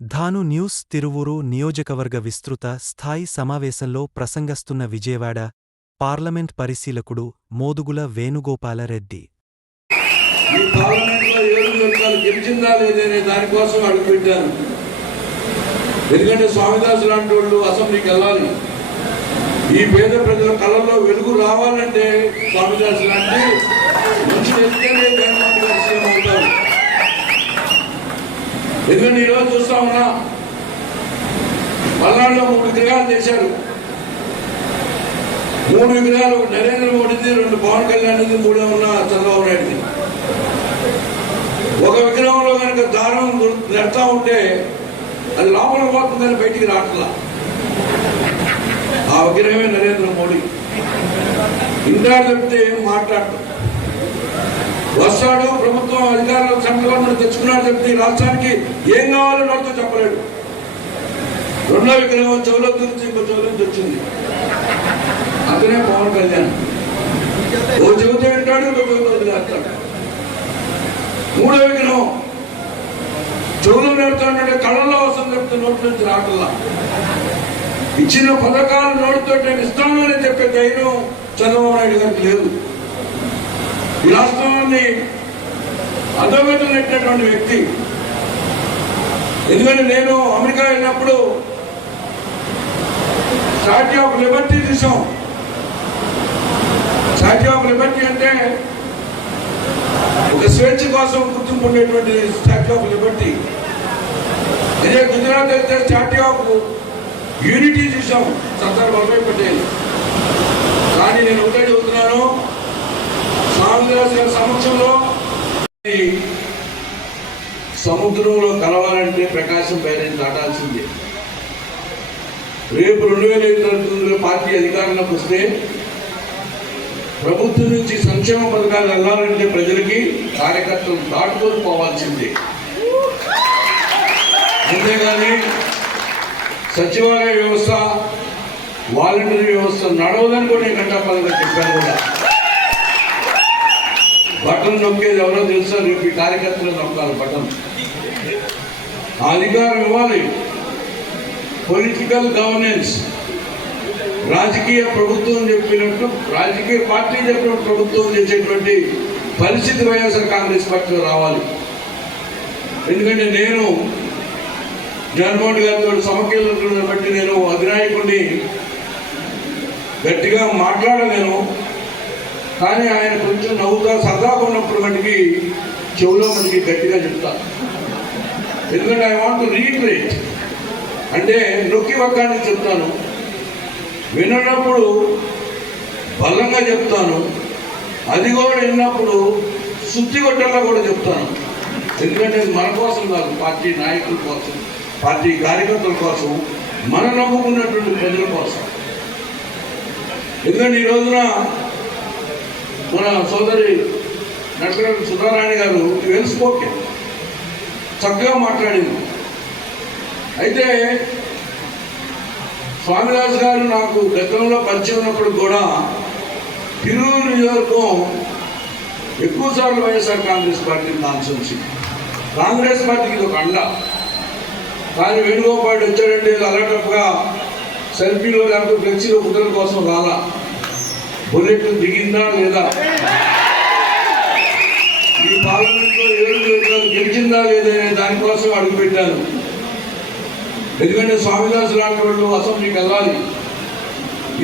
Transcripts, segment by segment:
Thanu news Tiruvuru నియోజకవర్గ విస్తృత స్థాయి సమావేశంలో ప్రసంగస్తున్న విజయవాడ పార్లమెంట్ పరిశీలకుడు మోదుగుల వేణుగోపాలరెడ్డి. ఈ పార్లమెంట్లో 7 వర్గాలు గెలిచిందా లేదనే దానికోసం అడుగుపెట్టారు. ఎందుకంటే స్వామిదాసు లాంటి వాళ్ళు అసెంబ్లీకి వెళ్ళాలి. ఈ పేద ప్రజల కళ్ళల్లో వెలుగు రావాలంటే స్వామిదాసు లాంటి మనుషులు ఎత్తుకెళ్ళే జగన్మోహన్ గారు సీఎం అవుతారు. ఎందుకంటే ఈరోజు చూస్తా ఉన్నా పల్నాడులో 3 విగ్రహాలు చేశారు. 3 విగ్రహాలు నరేంద్ర మోడీది, 2 పవన్ కళ్యాణ్ది, 3 ఉన్న చంద్రబాబు నాయుడుది. ఒక విగ్రహంలో కనుక దారం నెడతా ఉంటే అది లోపల పోతుందని బయటికి రావట్లా. ఆ విగ్రహమే నరేంద్ర మోడీ. ఇంటా చెప్తే ఏం మాట్లాడటం. వస్తాడు, ప్రభుత్వం అధికారులు సంకలనం తెచ్చుకున్నాడు చెప్తే రాష్ట్రానికి ఏం కావాలో నాతో చెప్పలేడు. 2వ విగ్రహం చెవులో గురించి ఇంకో చెవులో వచ్చింది. అతనే పవన్ కళ్యాణ్. ఓ చెబుతూ వింటాడు, ఇంకో చెబుతూ వదిలేస్తాడు. 3వ విగ్రహం చెవులో నేడుతాడంటే కళ్ళల్లో అవసరం చెప్తే నోటి నుంచి రాకల్లా. ఇచ్చిన పథకాలు నోటితో నేను ఇస్తాను అని చెప్పే ధైర్యం చంద్రబాబు నాయుడు గారికి లేదు. ఈ రాష్ట్రాన్ని అధోగతి నెట్టినటువంటి వ్యక్తి. ఎందుకంటే నేను అమెరికా వెళ్ళినప్పుడు స్టాట్యూ ఆఫ్ లిబర్టీ చూసాం. స్టాట్యూ ఆఫ్ లిబర్టీ అంటే ఒక స్వేచ్ఛ కోసం గుర్తింపు ఉండేటువంటి స్టాట్యూ ఆఫ్ లిబర్టీ. అదే గుజరాత్ అయితే స్టాట్యూ ఆఫ్ యూనిటీ చూసాం, సర్దార్ వల్లభాయ్ పటేల్. కానీ నేను ఒకటే చెబుతున్నాను, స్వామిదాసు సమక్షంలో సముద్రంలో కలవాలంటే ప్రకాశం బ్యారేజ్ దాటాల్సిందే. రేపు 2029 పార్టీ అధికారంలోకి వస్తే ప్రభుత్వం నుంచి సంక్షేమ పథకాలు వెళ్ళాలంటే ప్రజలకి కార్యకర్తలు దాటుకొని పోవాల్సిందే. అంతేగాని సచివాలయ వ్యవస్థ, వాలంటీర్ వ్యవస్థ నడవదని కూడా నేను గంటాపదంగా చెప్పాను. కూడా బటన్ నొక్కేది ఎవరో తెలుసా? రేపు ఈ కార్యకర్తలు నొక్కాలి బటన్. ఆ అధికారం ఇవ్వాలి. పొలిటికల్ గవర్నెన్స్, రాజకీయ ప్రభుత్వం చెప్పినట్టు, రాజకీయ పార్టీ చెప్పినట్టు ప్రభుత్వం చేసేటువంటి పరిస్థితి వైఎస్ఆర్ కాంగ్రెస్ పార్టీలో రావాలి. ఎందుకంటే నేను జగన్మోహన్ గారితో సమకీలను బట్టి నేను అధినాయకుడిని గట్టిగా మాట్లాడలేను. కానీ ఆయన కొంచెం నవ్వుతా సరదాగా ఉన్నప్పుడు మటుకి చెవులో మనకి గట్టిగా చెప్తాను. ఎందుకంటే ఐ వాంట్ టు రీక్రియేట్, అంటే నొక్కి ఒక్కడికి చెప్తాను. విన్నప్పుడు బలంగా చెప్తాను. అది కూడా విన్నప్పుడు శుద్ధి కొట్టంగా కూడా చెప్తాను. ఎందుకంటే ఇది మన కోసం కాదు, పార్టీ నాయకుల కోసం, పార్టీ కార్యకర్తల కోసం, మనం నమ్ముకున్నటువంటి ప్రజల కోసం. ఎందుకంటే ఈ రోజున మన సోదరి నటరాజు సుధారాణి గారు వెల్ స్పోకెన్, చక్కగా మాట్లాడింది. అయితే స్వామిదాస్ గారు నాకు గతంలో పరిచయం ఉన్నప్పుడు కూడా తిరువూరు నియోజకవర్గం ఎక్కువసార్లు వైఎస్ఆర్ కాంగ్రెస్ పార్టీ కాన్స్టిట్యున్సీ, కాంగ్రెస్ పార్టీకి ఇది ఒక అండ. కానీ వేణుగోపాల్ వచ్చాడంటే అలటప్పుగా సెల్ఫీలో లేకపోతే ఫ్లెక్సీలో కుట్రల కోసం రాలా. బుల్లెట్ దిగిందా లేదా, ఈ పార్లమెంట్లో 7 వర్గాలు గెలిచిందా లేదనే దానికోసం అడుగుపెట్టాను. ఎందుకంటే స్వామిదాసు లాంటి వాళ్ళు అసెంబ్లీకి వెళ్ళాలి.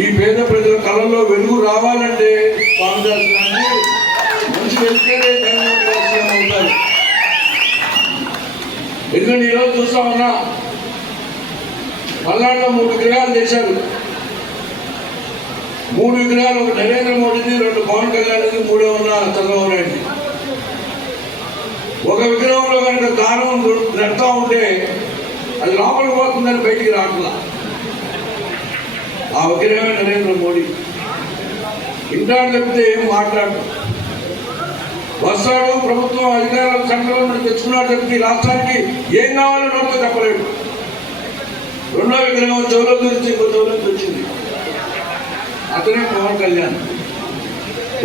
ఈ పేద ప్రజల కళ్ళల్లో వెలుగు రావాలంటే స్వామిదాసు లాంటి మనుషులు ఎత్తుకెళ్ళే జగన్మోహన్ గారు సీఎం అవుతారు. ఎందుకంటే ఈరోజు చూస్తా ఉన్నా పల్నాడులో 3 విగ్రహాలు చేశారు. 3 విగ్రహాలు, ఒక నరేంద్ర మోడీది, 2 పవన్ కళ్యాణ్ది, 3 ఉన్న చంద్రబాబు నాయుడుది. ఒక విగ్రహంలో కనుక దారం నెడతా ఉంటే అది లోపల పోతుందని బయటికి రావట్లా. ఆ విగ్రహమే నరేంద్ర మోడీ. ఇంటా చెప్తే ఏం మాట్లాడటం. వస్తాడు, ప్రభుత్వం అధికారులు సంకలనం తెచ్చుకున్నాడు చెప్తే రాష్ట్రానికి ఏం కావాలో నాతో చెప్పలేడు. 2వ విగ్రహం చెవులో గురించి ఇంకో చెవులో వచ్చింది. అతనే పవన్ కళ్యాణ్.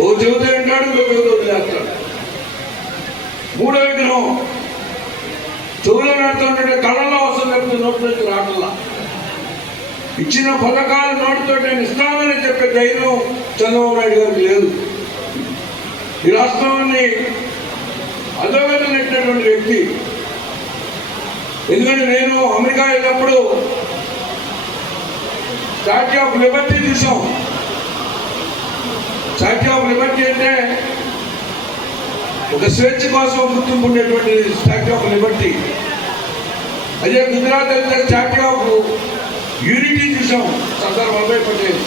ఓ చెబుతూ వింటాడు, ఇంకో చెబుతూ వదిలేస్తాడు. 3వ విగ్రహం చెవులో నడుతుంటే కళ్ళల్లో వస్తుంది ఇచ్చిన పథకాలు నోటితో నేను ఇస్తానని చెప్పే ధైర్యం చంద్రబాబు నాయుడు గారికి లేదు. ఈ రాష్ట్రాన్ని అధోగతి నెట్టినటువంటి వ్యక్తి. ఎందుకంటే నేను అమెరికా వెళ్ళినప్పుడు స్టాచ్యూ ఆఫ్ లిబర్టీ చూసాం. స్టాచ్యూ ఆఫ్ లిబర్టీ అంటే ఒక స్వేచ్ఛ కోసం గుర్తింపు ఉండేటువంటి స్టాచ్యూ ఆఫ్ లిబర్టీ. అదే గుజరాత్ వెళ్తే స్టాచ్యూ ఆఫ్ యూనిటీ చూసాం, సర్దార్ వల్లభాయ్ పటేల్.